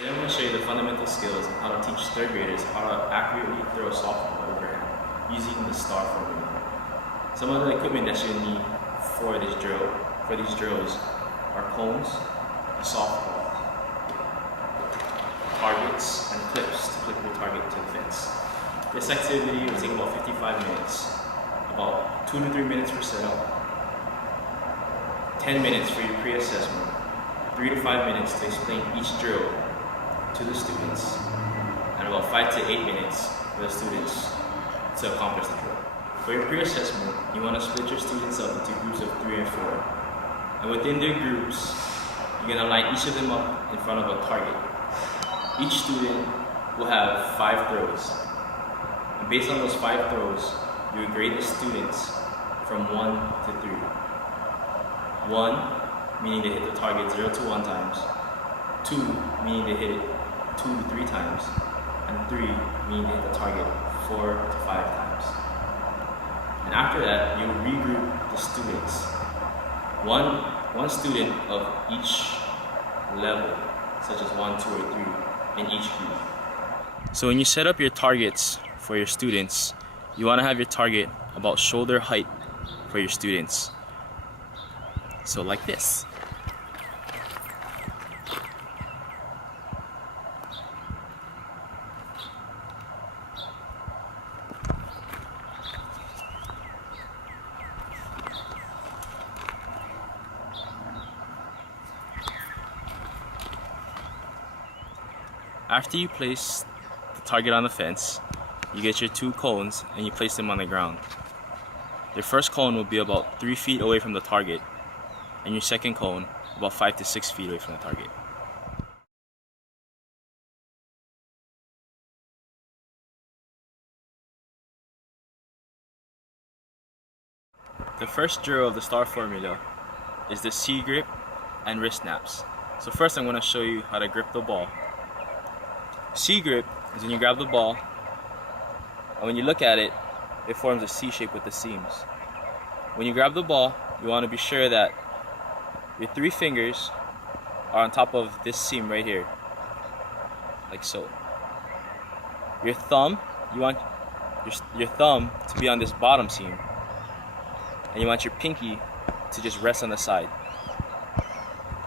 Today I'm going to show you the fundamental skills on how to teach third graders how to accurately throw a softball overhand using the STAR formula. Some of the equipment that you'll need for these drills are cones, a softball, targets, and clips to clip your target to the fence. This activity will take about 55 minutes, about 2 to 3 minutes for setup, 10 minutes for your pre-assessment, 3 to 5 minutes to explain each drill to the students, and about 5 to 8 minutes for the students to accomplish the drill. For your pre-assessment, you want to split your students up into groups of 3 and 4. And within their groups, you're going to line each of them up in front of a target. Each student will have 5 throws. And based on those 5 throws, you will grade the students from 1 to 3. 1 meaning they hit the target 0 to 1 times, 2 meaning they hit it 2 to 3 times, and 3 meaning they hit the target 4 to 5 times. And after that, you'll regroup the students. One student of each level, such as 1, 2, or 3, in each group. So when you set up your targets for your students, you want to have your target about shoulder height for your students. So like this. After you place the target on the fence, you get your 2 cones and you place them on the ground. Your first cone will be about 3 feet away from the target, and your second cone about 5 to 6 feet away from the target. The first drill of the STAR formula is the C grip and wrist snaps. So first I'm going to show you how to grip the ball. C grip is when you grab the ball, and when you look at it, it forms a C shape with the seams. When you grab the ball, you want to be sure that your 3 fingers are on top of this seam right here, like so. Your thumb, you want your thumb to be on this bottom seam, and you want your pinky to just rest on the side.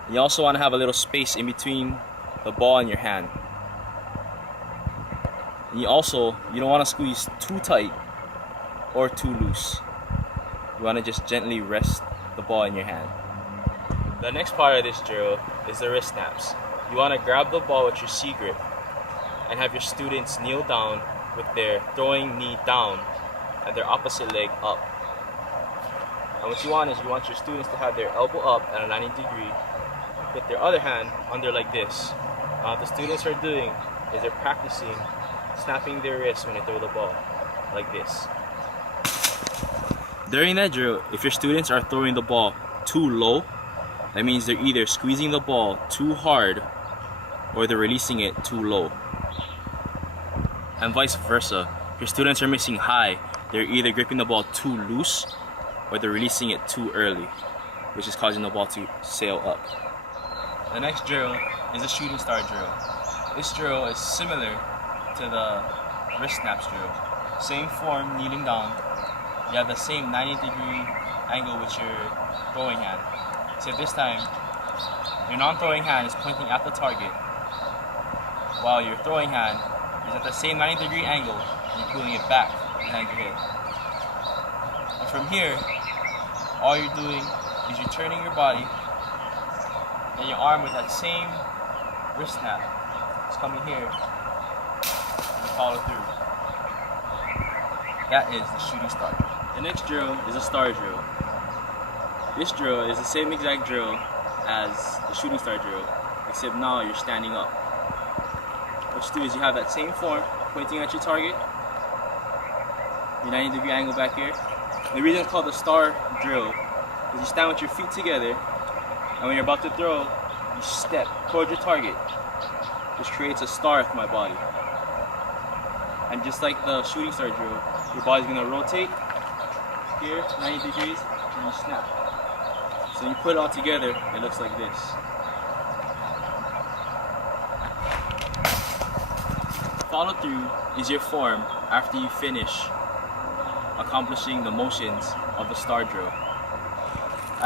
And you also want to have a little space in between the ball and your hand. And you don't want to squeeze too tight or too loose. You want to just gently rest the ball in your hand. The next part of this drill is the wrist snaps. You want to grab the ball with your C grip and have your students kneel down with their throwing knee down and their opposite leg up. And what you want is your students to have their elbow up at a 90 degree with their other hand under like this. What the students are doing is they're practicing snapping their wrists when they throw the ball, like this. During that drill, if your students are throwing the ball too low, that means they're either squeezing the ball too hard or they're releasing it too low. And vice versa. If your students are missing high, they're either gripping the ball too loose or they're releasing it too early, which is causing the ball to sail up. The next drill is a shooting star drill. This drill is similar to the wrist snaps drill. Same form, kneeling down. You have the same 90-degree angle with your throwing hand. Except this time, your non-throwing hand is pointing at the target, while your throwing hand is at the same 90-degree angle and you're pulling it back behind your head. And from here, all you're doing is you're turning your body and your arm with that same wrist snap. It's coming here. Follow through. That is the shooting star. The next drill is a star drill. This drill is the same exact drill as the shooting star drill, except now you're standing up. What you do is you have that same form pointing at your target, your 90-degree angle back here. And the reason it's called the star drill is you stand with your feet together, and when you're about to throw, you step towards your target, which creates a star with my body. And just like the shooting star drill, your body's going to rotate here, 90 degrees, and you snap. So you put it all together, it looks like this. follow through is your form after you finish accomplishing the motions of the star drill.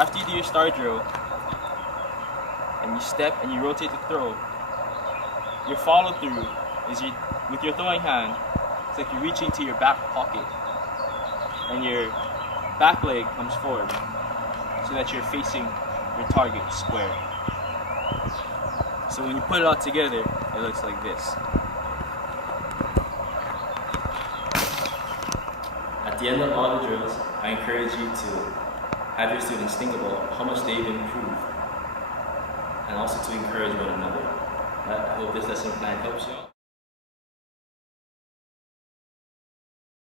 After you do your star drill, and you step and you rotate the throw, your follow through is with your throwing hand, it's like you're reaching to your back pocket and your back leg comes forward so that you're facing your target square. So when you put it all together, it looks like this. At the end of all the drills, I encourage you to have your students think about how much they've improved and also to encourage one another. I hope this lesson plan helps you out.